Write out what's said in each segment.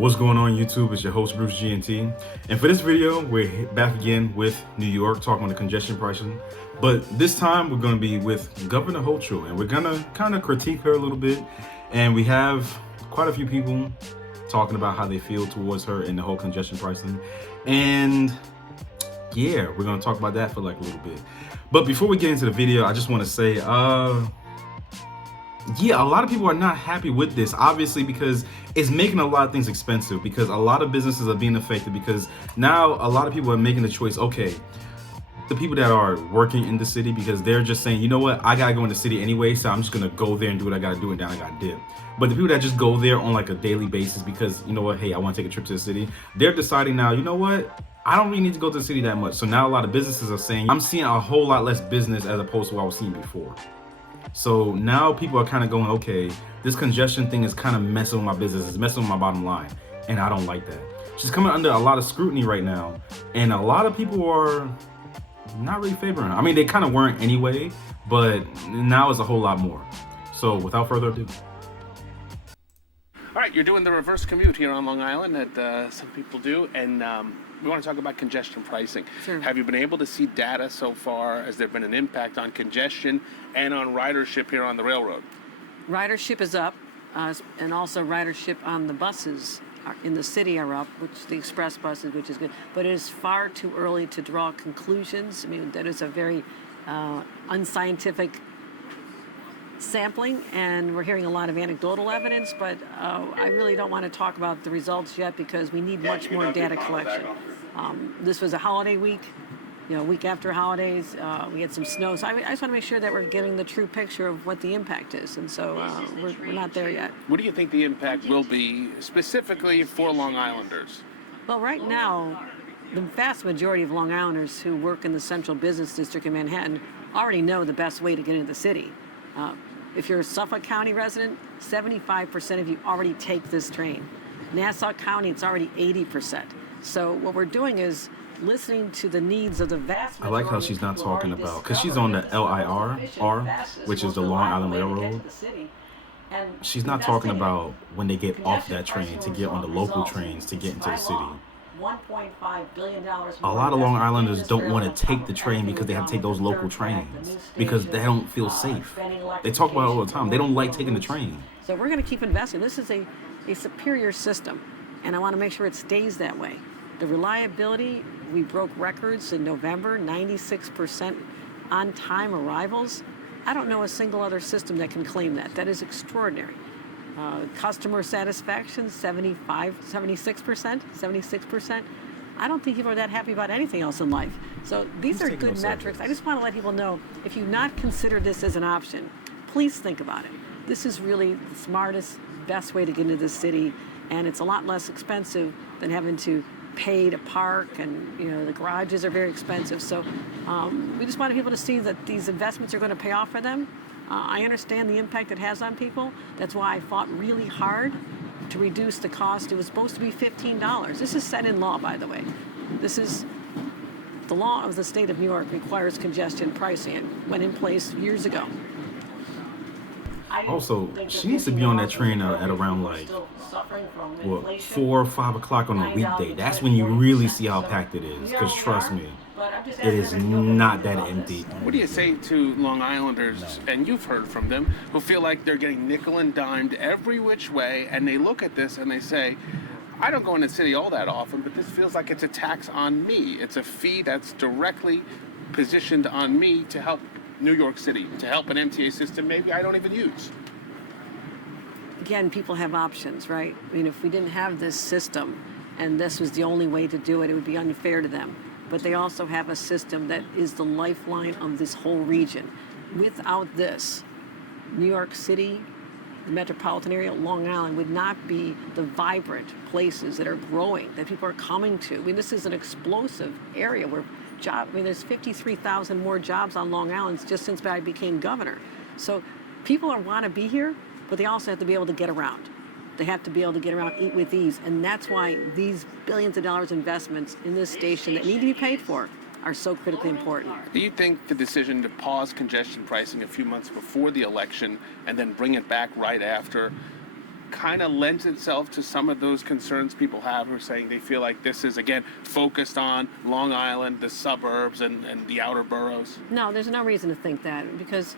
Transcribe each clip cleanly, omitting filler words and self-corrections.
What's going on YouTube? It's your host Bruce GNT, and for this video we're back again with New York, talking about the congestion pricing, but this time we're going to be with Governor Hochul, and we're going to kind of critique her a little bit. And we have quite a few people talking about how they feel towards her and the whole congestion pricing, and yeah, we're going to talk about that for like a little bit. But before we get into the video, I just want to say yeah, a lot of people are not happy with this, obviously, because it's making a lot of things expensive, because a lot of businesses are being affected, because now a lot of people are making the choice, okay, the people that are working in the city, because they're just saying, you know what, I gotta go in the city anyway, so I'm just gonna go there and do what I gotta do, and then I gotta dip. But the people that just go there on like a daily basis because, you know what, hey, I want to take a trip to the city, they're deciding now, you know what, I don't really need to go to the city that much. So now a lot of businesses are saying, I'm seeing a whole lot less business as opposed to what I was seeing before. So now people are kind of going, okay, this congestion thing is kind of messing with my business, it's messing with my bottom line, and I don't like that. She's coming under a lot of scrutiny right now, and a lot of people are not really favoring her. I mean, they kind of weren't anyway, but now it's a whole lot more. So without further ado. All right, you're doing the reverse commute here on Long Island that some people do, and we want to talk about congestion pricing. Sure. Have you been able to see data so far? Has there been an impact on congestion and on ridership here on the railroad? Ridership is up, and also ridership on the buses in the city are up, which the express buses, which is good. But it is far too early to draw conclusions. I mean, that is a very unscientific sampling, and we're hearing a lot of anecdotal evidence, but I really don't want to talk about the results yet because we need much more data collection. This was a holiday week, week after holidays, we had some snow, so I just want to make sure that we're getting the true picture of what the impact is, and so we're not there yet. What do you think the impact will be specifically for Long Islanders? Well, right now, the vast majority of Long Islanders who work in the central business district in Manhattan already know the best way to get into the city. If you're a Suffolk County resident, 75% of you already take this train. Nassau County, it's already 80%. So what we're doing is listening to the needs of the vast majority. I like how she's not talking about, because she's on the LIR, which is the Long Island Railroad. She's not talking about when they get off that train to get on the local trains to get into the city. $1.5 billion. A lot of Long Islanders don't want to take the train because they have to take those local trains because they don't feel safe. They talk about it all the time. They don't like taking the train. So we're going to keep investing. This is a superior system, and I want to make sure it stays that way. The reliability, we broke records in November, 96% on-time arrivals. I don't know a single other system that can claim that. That is extraordinary. Customer satisfaction, 76%. I don't think people are that happy about anything else in life. So these are good metrics. I just want to let people know, if you've not considered this as an option, please think about it. This is really the smartest, best way to get into the city, and it's a lot less expensive than having to pay to park, and the garages are very expensive. So we just want people to see that these investments are going to pay off for them. I understand the impact it has on people. That's why I fought really hard to reduce the cost. It was supposed to be $15. This is set in law, by the way. This is the law of the state of New York requires congestion pricing. It went in place years ago. Also, she needs to be on that train at around like 4 or 5 o'clock on a weekday. That's when you really see how packed it is, because trust me, it is not that empty. What do you say to Long Islanders, and you've heard from them, who feel like they're getting nickel and dimed every which way, and they look at this and they say, I don't go in the city all that often, but this feels like it's a tax on me. It's a fee that's directly positioned on me to help New York City, to help an MTA system maybe I don't even use. Again, people have options, right? I mean, if we didn't have this system and this was the only way to do it, it would be unfair to them. But they also have a system that is the lifeline of this whole region. Without this, New York City, the metropolitan area, Long Island would not be the vibrant places that are growing, that people are coming to. I mean, this is an explosive area where there's 53,000 more jobs on Long Island just since I became governor. So people want to be here, but they also have to be able to get around. They have to be able to get around, eat with ease, and that's why these billions of dollars investments in this station that need to be paid for are so critically important. Do you think the decision to pause congestion pricing a few months before the election and then bring it back right after kind of lends itself to some of those concerns people have who are saying they feel like this is, again, focused on Long Island, the suburbs, and the outer boroughs? No, there's no reason to think that, because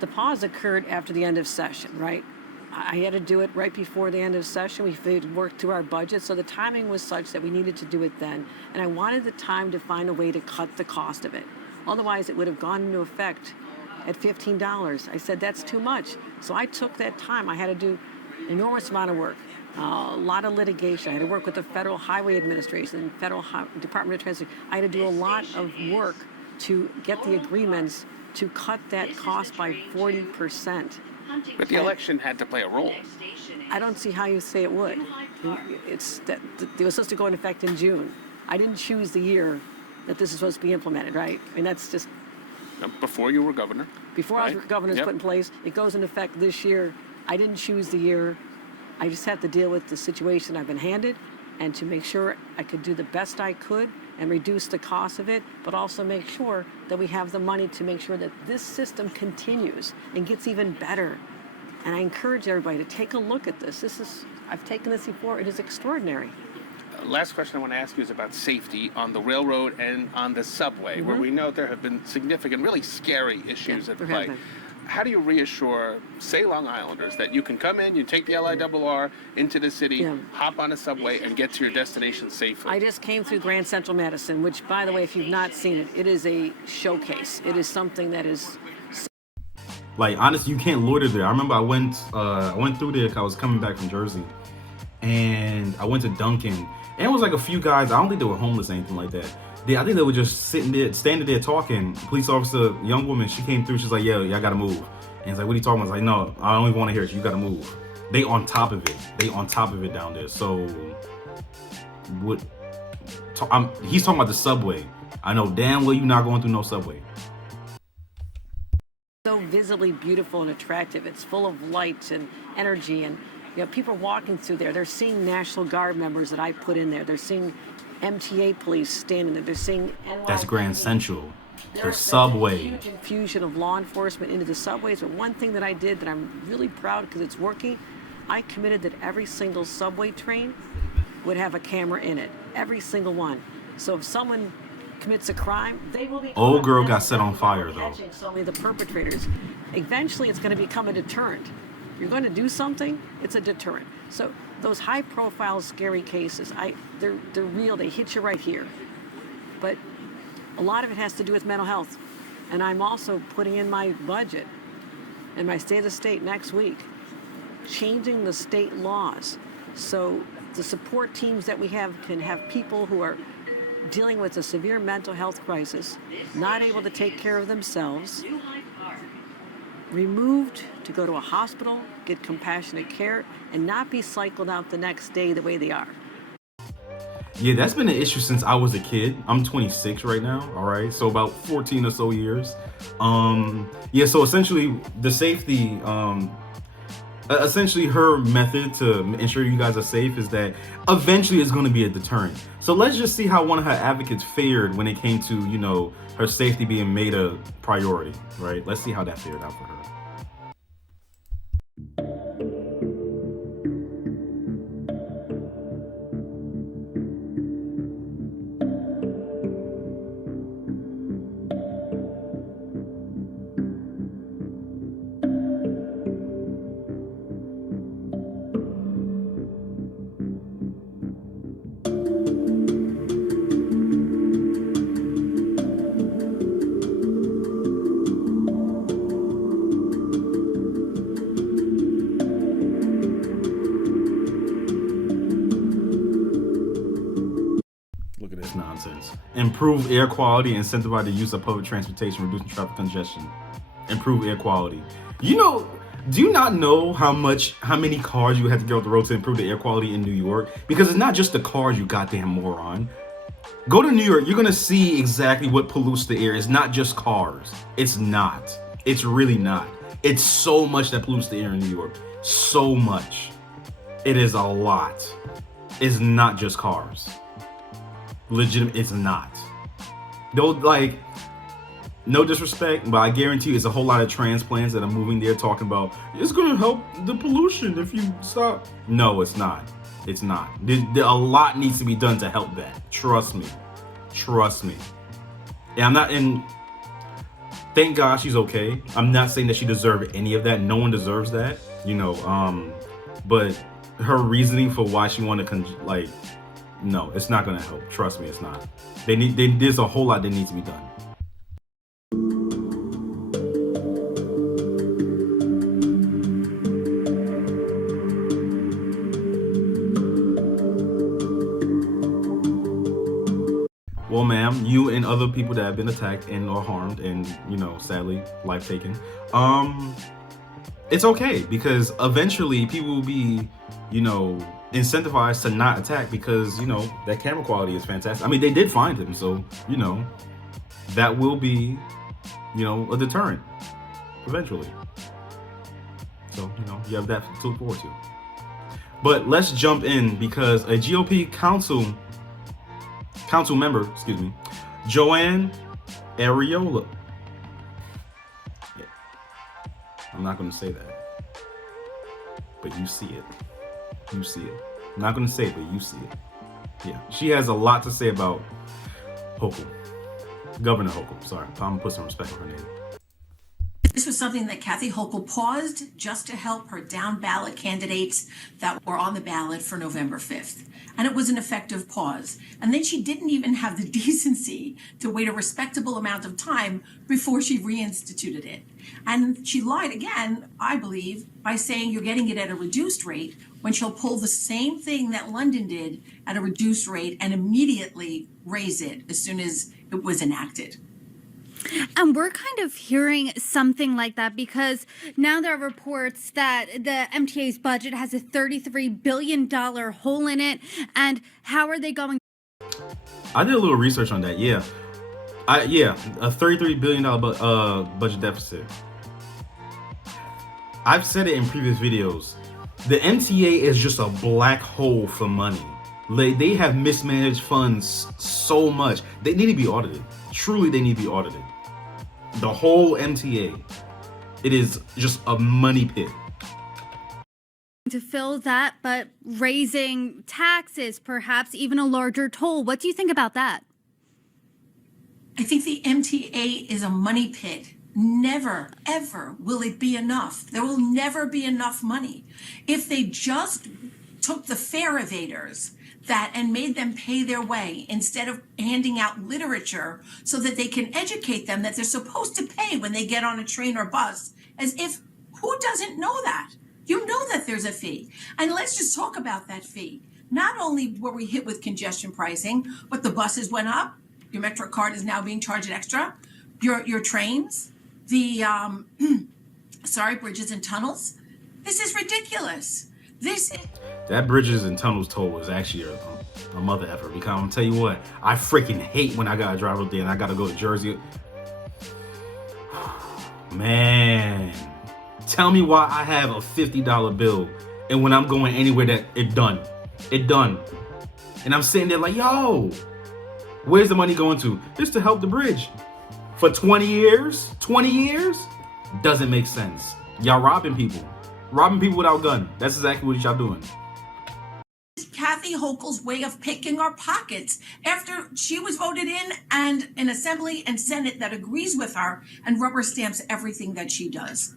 the pause occurred after the end of session, right? I had to do it right before the end of session. We worked through our budget, so the timing was such that we needed to do it then. And I wanted the time to find a way to cut the cost of it. Otherwise, it would have gone into effect at $15. I said, that's too much. So I took that time. I had to do an enormous amount of work, a lot of litigation. I had to work with the Federal Highway Administration and Federal Department of Transportation. I had to do a lot of work to get the agreements to cut that cost by 40%. But the election had to play a role. I don't see how you say it would. It's that it was supposed to go into effect in June. I didn't choose the year that this is supposed to be implemented, right? I mean, that's just Before you were governor. before I was Right. governor, it's Yep. put in place. It goes into effect this year. I didn't choose the year. I just had to deal with the situation I've been handed, and to make sure I could do the best I could and reduce the cost of it, but also make sure that we have the money to make sure that this system continues and gets even better. And I encourage everybody to take a look at this. I've taken this before. It is extraordinary. Last question I want to ask you is about safety on the railroad and on the subway, where we know there have been significant, really scary issues Yeah, at there have play. been. How do you reassure, say, Long Islanders that you can come in, you take the LIRR into the city, Yeah. hop on a subway, and get to your destination safely? I just came through Grand Central Madison, which, by the way, if you've not seen it, it is a showcase. It is something that is Like, honestly, you can't loiter there. I remember I went through there 'cause I was coming back from Jersey, and I went to Dunkin', and it was like a few guys. I don't think they were homeless or anything like that. I think they were just standing there talking. Police officer, young woman, she came through. She's like, "Yeah, I gotta move." And he's like, "What are you talking about?" I was like, "No, I don't even want to hear it. You gotta move." They on top of it. They on top of it down there. So, he's talking about the subway. I know damn well you're not going through no subway. so visibly beautiful and attractive. It's full of light and energy, and people walking through there. They're seeing National Guard members that I put in there. They're seeing MTA police standing there. They're seeing That's Grand Central. The There's subway. a huge infusion of law enforcement into the subways. But one thing that I did that I'm really proud because it's working, I committed that every single subway train would have a camera in it. Every single one. So if someone commits a crime, they will be Old caught. girl That's got set on fire, though. catching so many of the perpetrators. Eventually, it's going to become a deterrent. You're going to do something, it's a deterrent. So those high-profile, scary cases, they're real. They hit you right here. But a lot of it has to do with mental health. And I'm also putting in my budget and my state of the state next week, changing the state laws. So the support teams that we have can have people who are dealing with a severe mental health crisis, not able to take care of themselves, removed to go to a hospital, get compassionate care, and not be cycled out the next day the way they are. Yeah, that's been an issue since I was a kid. I'm 26 right now, all right? So about 14 or so years. Yeah, so essentially the safety, essentially her method to ensure you guys are safe is that eventually it's going to be a deterrent. So let's just see how one of her advocates fared when it came to, her safety being made a priority, right? Let's see how that fared out for her. Look at this nonsense. Improve air quality, incentivize the use of public transportation, reducing traffic congestion. Improve air quality. Do you not know how many cars you have to get off the road to improve the air quality in New York? Because it's not just the cars, you goddamn moron. Go to New York, you're gonna see exactly what pollutes the air. It's not just cars. It's not. It's really not. It's so much that pollutes the air in New York. So much. It is a lot. It's not just cars. Legitimate, it's not. Though, like, No disrespect, but I guarantee you it's a whole lot of transplants that are moving there talking about it's gonna help the pollution if you stop. No, it's not. It's not. A lot needs to be done to help that. Trust me. Trust me. And I'm not in. Thank God she's okay. I'm not saying that she deserved any of that. No one deserves that, you know. But her reasoning for why she wanted to no, it's not gonna help. Trust me, it's not. There's a whole lot that needs to be done. Well, ma'am, you and other people that have been attacked and or harmed and, you know, sadly, life taken, it's okay because eventually people will be, you know, incentivized to not attack because, you know, that camera quality is fantastic. I mean, they did find him, so, you know, that will be, you know, a deterrent eventually. So, you know, you have that to look forward to. But let's jump in because a GOP council member, Joanne Ariola. Yeah. I'm not going to say that, but you see it. You see it. I'm not going to say it, but you see it. Yeah, she has a lot to say about Hochul. Govenor Hochul. Sorry, I'm going to put some respect on her name. This was something that Kathy Hochul paused just to help her down ballot candidates that were on the ballot for November 5th. And it was an effective pause. And then she didn't even have the decency to wait a respectable amount of time before she reinstituted it. And she lied again, I believe, by saying you're getting it at a reduced rate when she'll pull the same thing that London did at a reduced rate and immediately raise it as soon as it was enacted. And we're kind of hearing something like that because now there are reports that the MTA's budget has a $33 billion hole in it. And how are they going? I did a little research on that. Yeah. A $33 billion budget deficit. I've said it in previous videos. The MTA is just a black hole for money. They have mismanaged funds so much. They need to be audited. Truly, they need to be audited. The whole MTA. It is just a money pit. To fill that, but raising taxes, perhaps even a larger toll. What do you think about that? I think the MTA is a money pit. Never, ever will it be enough. There will never be enough money. If they just took the fare evaders and made them pay their way instead of handing out literature so that they can educate them that they're supposed to pay when they get on a train or bus, as if who doesn't know that? You know that there's a fee. And let's just talk about that fee. Not only were we hit with congestion pricing, but the buses went up. Your Metro card is now being charged extra. Your trains, the bridges and tunnels. This is ridiculous. That bridges and tunnels toll was actually a mother effort because I'm gonna tell you what, I freaking hate when I gotta drive up there and I gotta go to Jersey. Man, tell me why I have a $50 bill and when I'm going anywhere that it done. And I'm sitting there like, yo, where's the money going to? It's to help the bridge. For 20 years? 20 years? Doesn't make sense. Y'all robbing people. Robbing people without gun. That's exactly what y'all doing. Kathy Hochul's way of picking our pockets after she was voted in and an Assembly and Senate that agrees with her and rubber stamps everything that she does.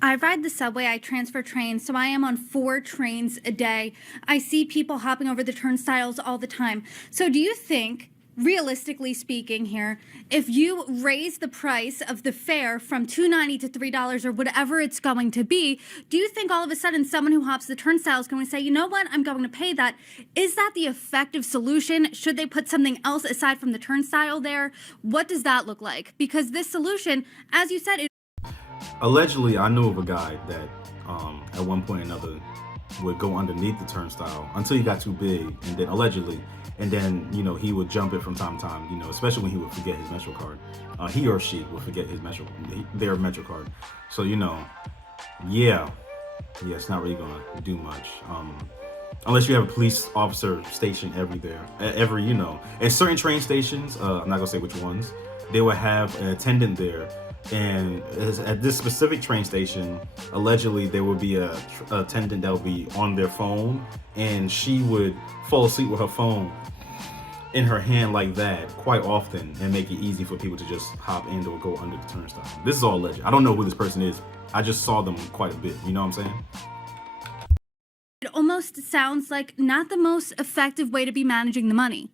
I ride the subway, I transfer trains, so I am on 4 trains a day. I see people hopping over the turnstiles all the time. So do you think, realistically speaking here, if you raise the price of the fare from $2.90 to $3 or whatever it's going to be, do you think all of a sudden someone who hops the turnstile is going to say, you know what, I'm going to pay that? Is that the effective solution? Should they put something else aside from the turnstile there? What does that look like? Because this solution, as you said, allegedly, I knew of a guy that at one point or another would go underneath the turnstile until he got too big, and then allegedly, and then, you know, he would jump it from time to time, you know, especially when he would forget his Metro card. He or she would forget their Metro card. So, you know, yeah, it's not really gonna do much. Unless you have a police officer stationed every, you know, at certain train stations, I'm not gonna say which ones, they would have an attendant there, and at this specific train station, allegedly there would be a attendant that would be on their phone, and she would fall asleep with her phone in her hand like that quite often, and make it easy for people to just hop in or go under the turnstile. This is all alleged. I don't know who this person is. I just saw them quite a bit. You know what I'm saying? It almost sounds like not the most effective way to be managing the money.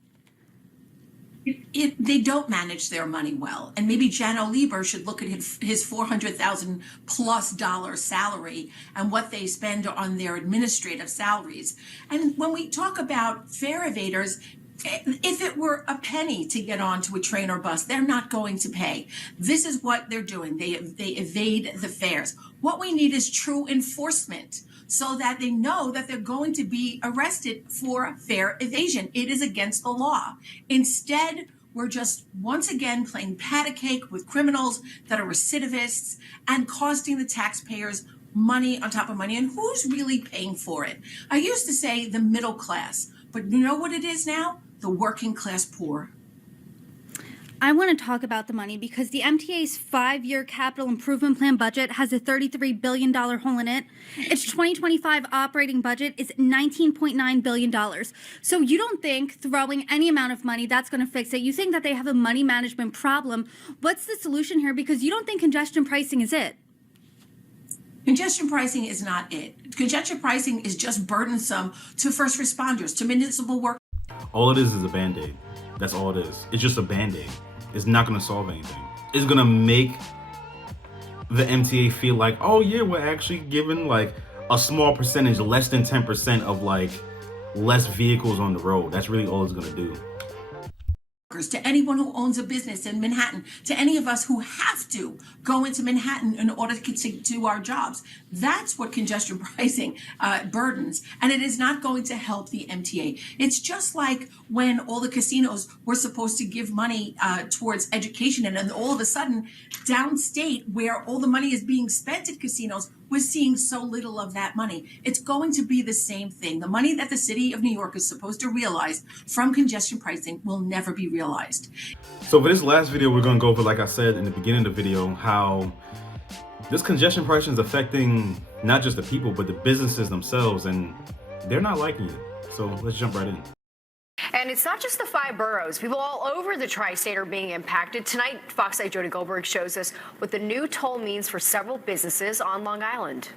They don't manage their money well. And maybe Jan Oliver should look at his $400,000 plus salary and what they spend on their administrative salaries. And when we talk about fare evaders, if it were a penny to get onto a train or bus, they're not going to pay. This is what they're doing. They evade the fares. What we need is true enforcement so that they know that they're going to be arrested for fare evasion. It is against the law. Instead, we're just once again playing pat a cake with criminals that are recidivists and costing the taxpayers money on top of money. And who's really paying for it? I used to say the middle class, but you know what it is now? The working class poor. I want to talk about the money because the MTA's 5-year capital improvement plan budget has a $33 billion hole in it. Its 2025 operating budget is $19.9 billion. So you don't think throwing any amount of money, that's going to fix it. You think that they have a money management problem. What's the solution here? Because you don't think congestion pricing is it. Congestion pricing is not it. Congestion pricing is just burdensome to first responders, to municipal workers. All it is a Band-Aid. That's all it is. It's just a Band-Aid. It's not going to solve anything. It's going to make the MTA feel like, oh yeah, we're actually giving like a small percentage, less than 10% of like less vehicles on the road. That's really all it's going to do. To anyone who owns a business in Manhattan, to any of us who have to go into Manhattan in order to do our jobs. That's what congestion pricing burdens, and it is not going to help the MTA. It's just like when all the casinos were supposed to give money towards education, and then all of a sudden, downstate, where all the money is being spent at casinos, we're seeing so little of that money. It's going to be the same thing. The money that the city of New York is supposed to realize from congestion pricing will never be realized. So for this last video, we're going to go over, like I said in the beginning of the video, how this congestion pricing is affecting not just the people, but the businesses themselves, and they're not liking it. So let's jump right in. And it's not just the 5 boroughs. People all over the tri-state are being impacted. Tonight, Fox 8 Jody Goldberg shows us what the new toll means for several businesses on Long Island.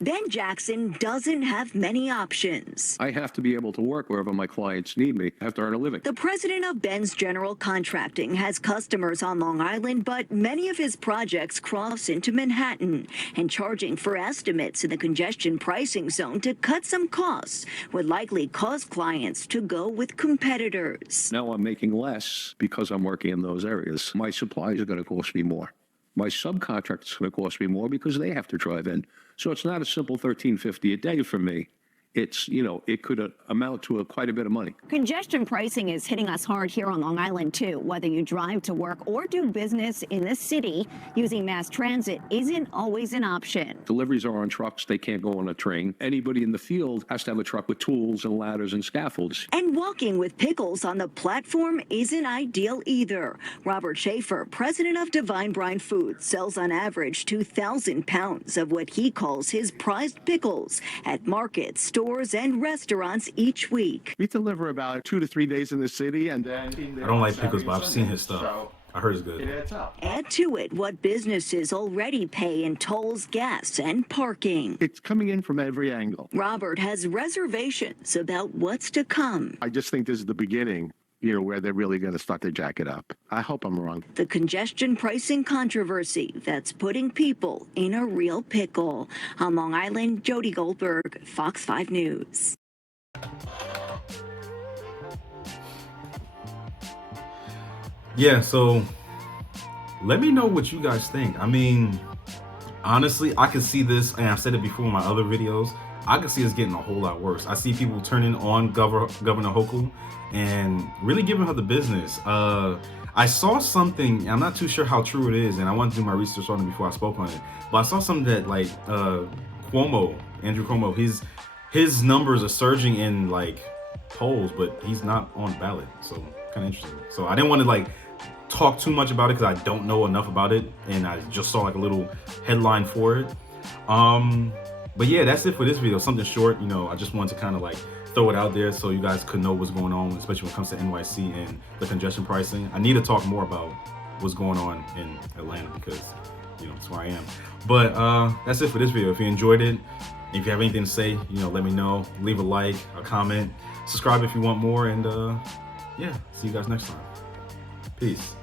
Ben Jackson doesn't have many options. I have to be able to work wherever my clients need me. I have to earn a living. The president of Ben's General Contracting has customers on Long Island, but many of his projects cross into Manhattan, and charging for estimates in the congestion pricing zone to cut some costs would likely cause clients to go with competitors. Now I'm making less because I'm working in those areas. My supplies are going to cost me more. My subcontractor is going to cost me more because they have to drive in. So it's not a simple $13.50 a day for me. It's, you know, it could amount to quite a bit of money. Congestion pricing is hitting us hard here on Long Island, too. Whether you drive to work or do business in the city, using mass transit isn't always an option. Deliveries are on trucks. They can't go on a train. Anybody in the field has to have a truck with tools and ladders and scaffolds. And walking with pickles on the platform isn't ideal either. Robert Schaefer, president of Divine Brine Foods, sells on average 2,000 pounds of what he calls his prized pickles at markets, stores, and restaurants each week. We deliver about 2 to 3 days in the city, and then I don't like pickles, but I've seen his stuff. I heard it's good. Add to it what businesses already pay in tolls, gas, and parking. It's coming in from every angle. Robert has reservations about what's to come. I just think this is the beginning, you know, where they're really going to start to jack it up. I hope I'm wrong. The congestion pricing controversy that's putting people in a real pickle. On Long Island, Jody Goldberg, Fox 5 News. Yeah, so let me know what you guys think. I mean, honestly, I can see this, and I've said it before in my other videos, I can see us getting a whole lot worse. I see people turning on Governor Hochul and really giving her the business. I saw something, I'm not too sure how true it is, and I wanted to do my research on it before I spoke on it, but I saw something that like Andrew Cuomo, his numbers are surging in like polls, but he's not on ballot, so kind of interesting. So I didn't want to like talk too much about it because I don't know enough about it, and I just saw like a little headline for it. But yeah, that's it for this video. Something short, you know. I just wanted to kind of like throw it out there so you guys could know what's going on, especially when it comes to NYC and the congestion pricing. I need to talk more about what's going on in Atlanta because, you know, that's where I am. But that's it for this video. If you enjoyed it, if you have anything to say, you know, let me know. Leave a like, a comment, subscribe if you want more, and yeah, see you guys next time. Peace.